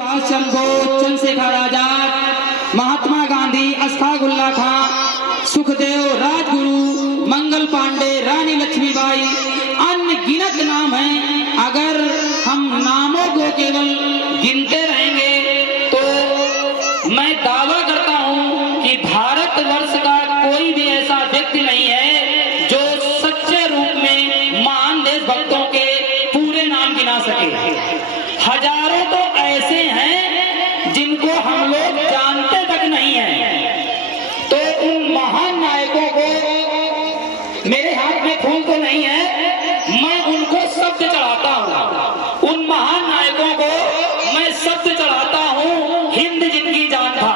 चंद्रशेखर आजाद, महात्मा गांधी, अशफाकुल्लाह खां, सुखदेव, राजगुरु, मंगल पांडे, रानी लक्ष्मीबाई, अन्य गिनत नाम हैं। अगर हम नामों को केवल गिनते रहेंगे तो मैं दावा करता हूं कि भारतवर्ष का कोई भी ऐसा व्यक्ति नहीं है जो सच्चे रूप में महान देशभक्तों के पूरे नाम गिना सके। हजारों तो ऐसे हैं जिनको हम लोग जानते तक नहीं हैं। तो उन महान नायकों को, मेरे हाथ में खून तो नहीं है, मैं उनको शब्द चढ़ाता हूं। उन महान नायकों को मैं शब्द चढ़ाता हूं, हिंद जिनकी जान था।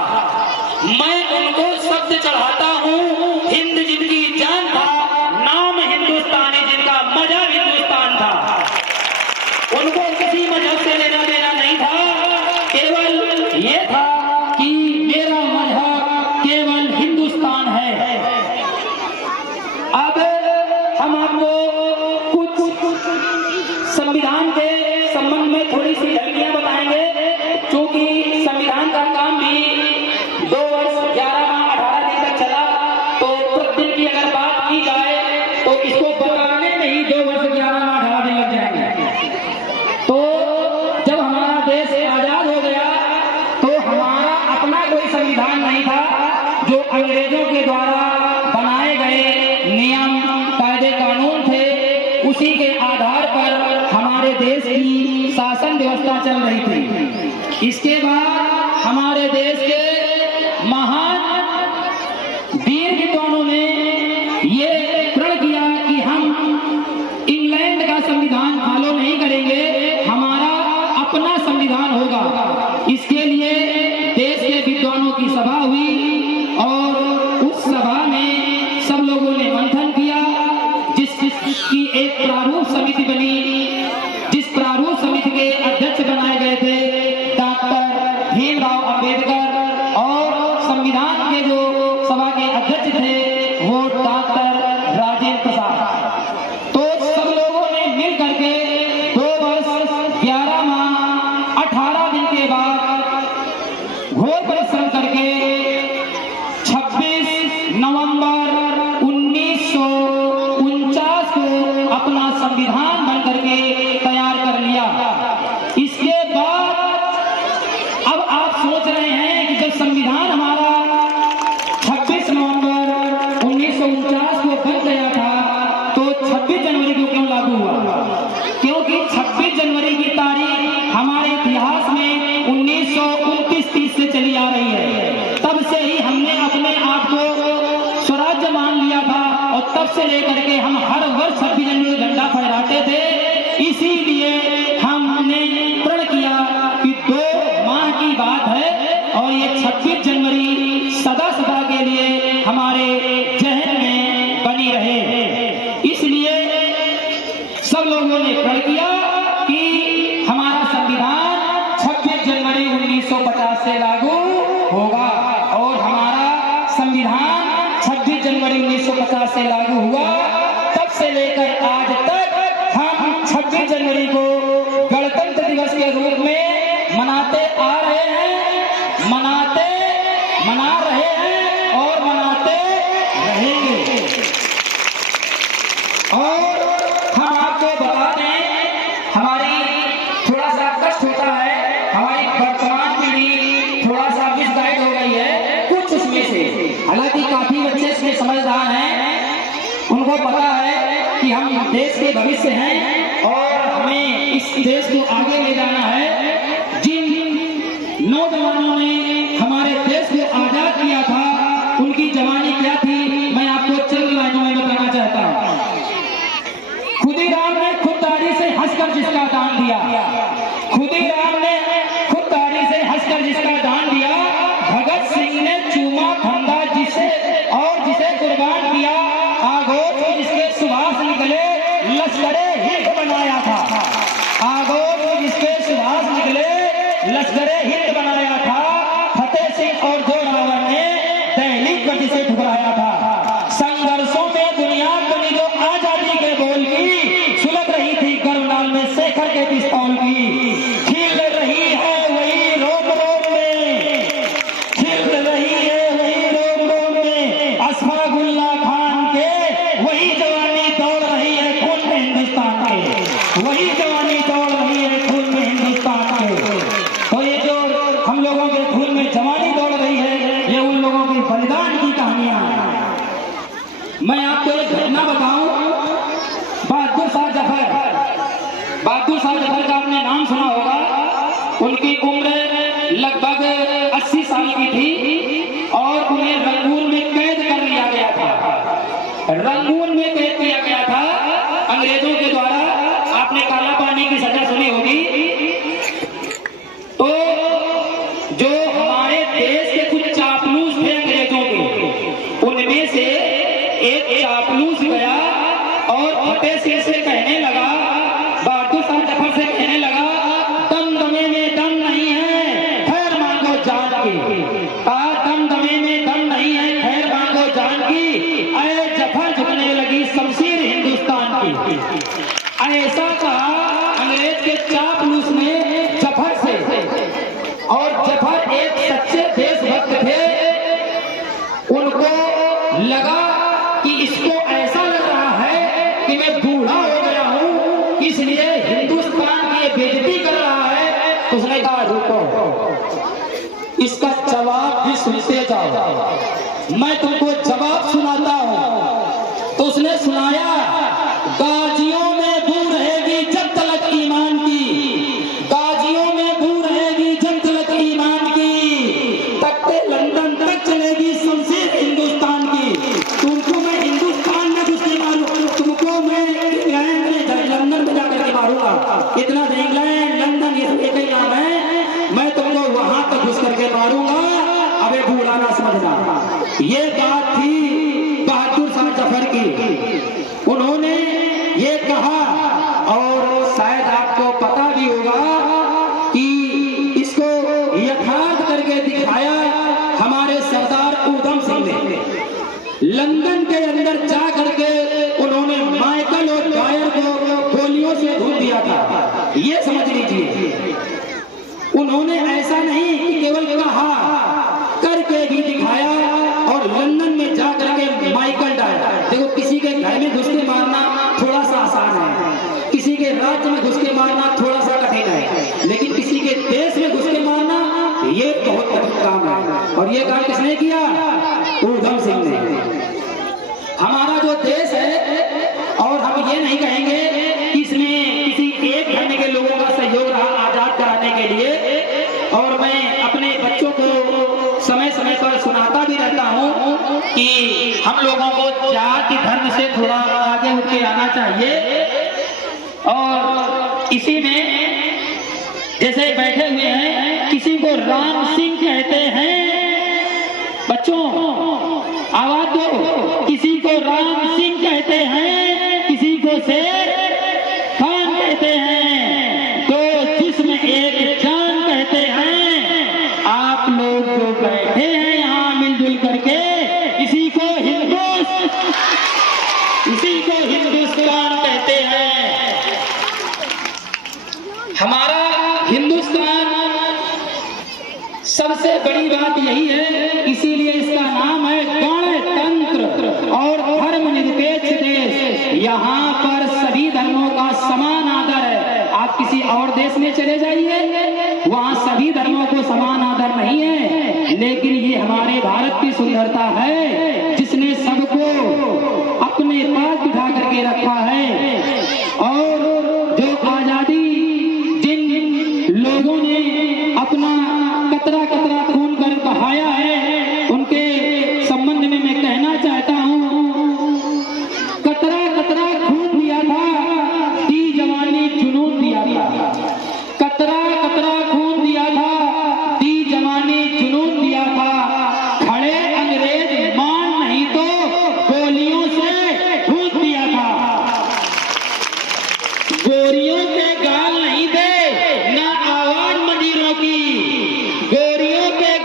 मैं उनको शब्द चढ़ाता हूं, हिंद जिनकी जान था, नाम हिंदुस्तानी जिनका मजहब हिंदुस्तान था। उनको किसी मजहब से लेना देना नहीं था, केवल ये था कि मेरा मजहब केवल हिंदुस्तान है। अब हम आपको कुछ संविधान के संबंध में थोड़ी सी झलकियां बताएंगे, क्योंकि संविधान का काम भी 2 वर्ष 11 माह 18 दिन तक चला। तो प्रतिदिन की अगर बात की जाए तो इसको बताने में ही 2 वर्ष 11 माह 18 दिन लग जाएंगे। तो जब हमारा देश आजाद हो गया तो हमारा अपना कोई संविधान नहीं था, जो अंग्रेजों के द्वारा बनाए गए नियम कायदे कानून थे, उसी के आधार पर हमारे देश की शासन व्यवस्था चल रही थी। इसके बाद हमारे देश के महान वीर विद्वानों ने ये प्रण किया कि हम इंग्लैंड का संविधान फॉलो नहीं करेंगे, हमारा अपना संविधान होगा। इसके लिए देश के विद्वानों की सभा हुई और उस सभा में सब लोगों ने मंथन किया, जिसकी एक प्रारूप समिति बनी, जिस प्रारूप समिति के अध्यक्ष बनाए गए थे डॉक्टर भीमराव अंबेडकर, और संविधान के जो सभा के अध्यक्ष थे वो डॉक्टर राजेंद्र प्रसाद। तो सब लोगों ने मिल करके 2 वर्ष 11 माह 18 दिन के बाद घोर परिश्रम करके 26 नवंबर 1949 को अपना संविधान बन करके तैयार कर लिया। इसके बाद अब आप सोच रहे हैं कि जब संविधान हमारा 26 नवंबर 1949 को बन गया था तो 26 जनवरी को क्यों लागू हुआ? क्योंकि 26 जनवरी की तारीख हमारे इतिहास में 1929-30 से चली आ रही है। तब से ही हमने अपने आप को स्वराज्य मान लिया था और तब से लेकर के हम हर वर्ष 26 जनवरी को झंडा फहराते थे। इसीलिए हमने प्रण किया कि 2 माह की बात है और ये 26 जनवरी सदा सदा के लिए हमारे जहन में बनी रहे। इसलिए सब लोगों ने प्रण किया कि हमारा संविधान 26 जनवरी 1950 से लागू होगा, और हमारा संविधान 26 जनवरी 1950 से लागू हुआ। तब से लेकर आज तक हम 26 जनवरी को गणतंत्र दिवस के रूप में मनाते आ रहे हैं, मना रहे हैं और मनाते रहेंगे। और हम आपको बता दें, हमारी थोड़ा सा कष्ट होता है, हमारी वर्तमान पीढ़ी थोड़ा सा मिसगाइड हो गई है कुछ उसमें से। हालांकि काफी बच्चे इसमें समझदार हैं, उनको पता है कि हम देश के भविष्य हैं और हमें इस देश को आगे ले जाना है। जिन नौजवानों ने हमारे देश को आजाद किया था, उनकी जवानी क्या थी, मैं आपको चंद लाइनों में बताना चाहता हूं। खुदीराम ने खुददारी से हंसकर जिसका दान दिया, खुदीराम ने खुददारी से हंसकर जिसका दान दिया, भगत सिंह ने चूमा फंदा जिसे और जिसे कुर्बान किया, आगोश में जिसके सुभाष निकले लश्करे हिंद बनाया था, आगोश में जिसके सुभाष निकले लश्करे हिंद बनाया था। फतेह सिंह और जोरावर ने दिल्ली पर जिसे ठुकराया था। संघर्षों में दुनिया बनी जो आजादी के बोल की, सुलग रही थी गर्भनाल में शेखर के पिस्तौल की, खिल रही है वही मैं आपको एक घटना बताऊं। बहादुर शाह जफर, बहादुर शाह जफर का आपने नाम सुना होगा। उनकी उम्र लगभग 80 साल की थी और उन्हें रंगून में कैद कर लिया गया था। रंगून में कैद किया गया था अंग्रेजों के द्वारा। आपने काला पानी की सजा सुनी होगी। तो जो हमारे देश के कुछ चापलूस थे अंग्रेजों के, उनमें से एक चापलूस गया और फतेह सिंह से कहने लगा, बहादुर शाह जफर से कहने लगा, दमदमे में दम नहीं है, खैर मांगो जान की। दमदमे में दम नहीं है, खैर मांगो जान की। अरे जफर झुकने लगी शमशीर हिंदुस्तान की। ऐसा कहा अंग्रेज के चापलूस ने जफर से। और जफर एक सच्चे देशभक्त थे। उनको लगा कि इसको ऐसा लग रहा है कि मैं बूढ़ा हो गया हूं, इसलिए हिंदुस्तान की बेइज्जती कर रहा है। तो उसने कहा रुको, इसका जवाब भी सुनते जाओ, मैं तुमको जवाब सुनाता हूं। तो उसने सुनाया, गाजियों में बू रहेगी जब तलक ईमान की, गाजियों में बू रहेगी जब तलक ईमान की, तख्ते लंदन तक चलेगी शमशीर हिंदुस्तान की। तुमको मैं हिंदुस्तान में घुस के मारूं, तुमको मैं इंग्लैंड में लंदन में जाकर के मारूंगा। इतना इंग्लैंड लंदन ये एक ही नाम है, मैं तुमको वहां तक घुस करके मारूंगा। अबे बूढ़ा ना समझना। ये बात थी बहादुर शाह जफर की। उन्होंने ये कहा और शायद आपको पता भी होगा कि इसको यथार्थ करके दिखाया हमारे सरदार ऊधम सिंह ने। लंदन के अंदर जा करके उन्होंने माइकल और डायर को गोलियों से भून दिया था। ये समझ लीजिए, उन्होंने ऐसा नहीं कि केवल कहा, करके भी दिखाया। और लंदन में जा करके माइकल डायर, देखो किसी के घर में घुस के मारना थोड़ा सा आसान है, किसी के राज्य में घुस के मारना थोड़ा सा कठिन है, लेकिन किसी के देश में घुस के मारना ये बहुत कठिन काम है। और ये काम किसने किया? ऊधम सिंह ने। हमारा जो देश है, और हम ये नहीं कहेंगे कि इसमें किसी एक धर्म के लोगों का सहयोग रहा आजाद कराने के लिए। और मैं अपने बच्चों को समय समय पर सुनाता भी रहता हूँ कि हम लोगों को जाति धर्म से थोड़ा आगे उठ के आना चाहिए। और इसी में जैसे बैठे हुए हैं, किसी को राम सिंह कहते हैं। बच्चों आवाज दो, किसी को राम सिंह कहते हैं, किसी को शेर खान कहते हैं, तो जिसमें एक जान कहते हैं। आप लोग जो बैठे हैं यहाँ मिलजुल करके, इसी को हिंदुस्तान कहते हैं। हमारा हिंदुस्तान सबसे बड़ी बात यही है, इसीलिए इसका नाम है गणतंत्र और धर्मनिरपेक्ष देश। यहाँ पर सभी धर्मों का समान आदर है। आप किसी और देश में चले जाइए, वहाँ सभी धर्मों को समान आदर नहीं है। लेकिन ये हमारे भारत की सुंदरता है, जिसने सबको अपने पास बिठा करके रखा है। और जो आजादी जिन लोगों ने अपना कतरा कतरा खून कर बहाया है, उनके संबंध में मैं कहना चाहता हूँ, कतरा कतरा खून दिया था, दी जवानी जुनून दिया था। कतरा कतरा खून दिया था, दी जवानी जुनून दिया था। खड़े अंग्रेज मान नहीं तो गोलियों से भूत दिया था। गोरियों के गाल नहीं दे, ना आवाज मंदिरों की, गोरियों के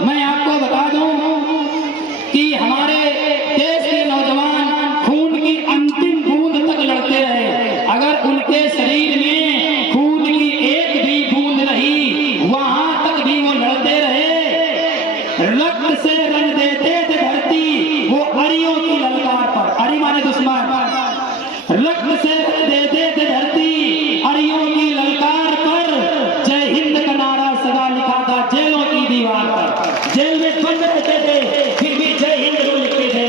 मैं आपको बता दूं कि हमारे देश के नौजवान खून की अंतिम बूंद तक लड़ते रहे। अगर उनके शरीर में खून की एक भी बूंद रही, वहां तक भी वो लड़ते रहे। रक्त से रंग देते थे धरती वो अरियों की ललकार पर। अरि माने दुश्मन। रक्त से रंग देते थे धरती अरियों की ललकार पर। जय हिंद का नारा सदा लिखा था जेलों की दीवार पर। जेल में बंद रहते थे फिर भी जय हिंद को लिखते थे।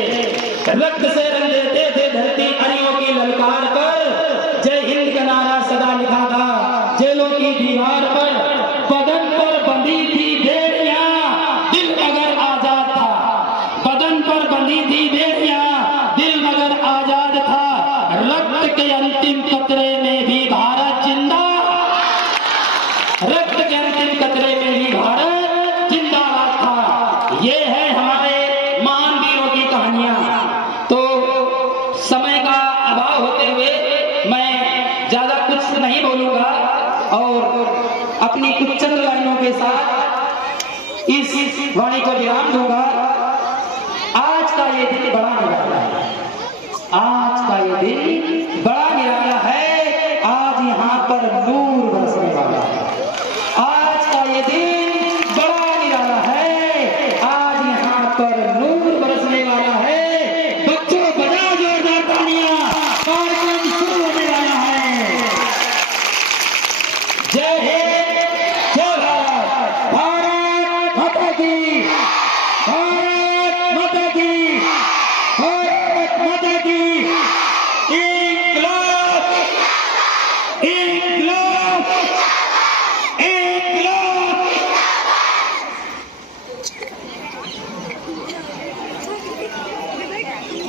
रक्त से रंग देते थे धरती अरियों की ललकार पर। जय हिंद का नारा सदा लिखा था जेलों की दीवार पर। बदन पर बंधी थी बेड़ियां, दिल मगर आजाद था। बदन पर बंधी थी बेड़ियां, दिल मगर आजाद था। रक्त के अंतिम कतरे में भी भारत जिंदा। रक्त के अंतिम कतरे में भी भारत जिंदाबाद था। ये है हमारे महान वीरों की कहानियां। तो समय का अभाव होते हुए मैं ज्यादा कुछ नहीं बोलूंगा और अपनी कुछ चंद लाइनों के साथ इस वाणी को विराम दूंगा। आज का ये दिन बड़ा निराला है। आज का ये दिन बड़ा निराला है। आज यहाँ पर नूर बरसने वाला है। आज का ये दिन बड़ा निराला है। आज यहाँ पर नूर बरसने वाला है। बच्चों बजाओ जोरदार तालियां, कार्यक्रम शुरू होने वाला है। जय हिंद, जय भारत। भारत माता की, भारत माता की, भारत माता की। इंकलाब, इंकलाब।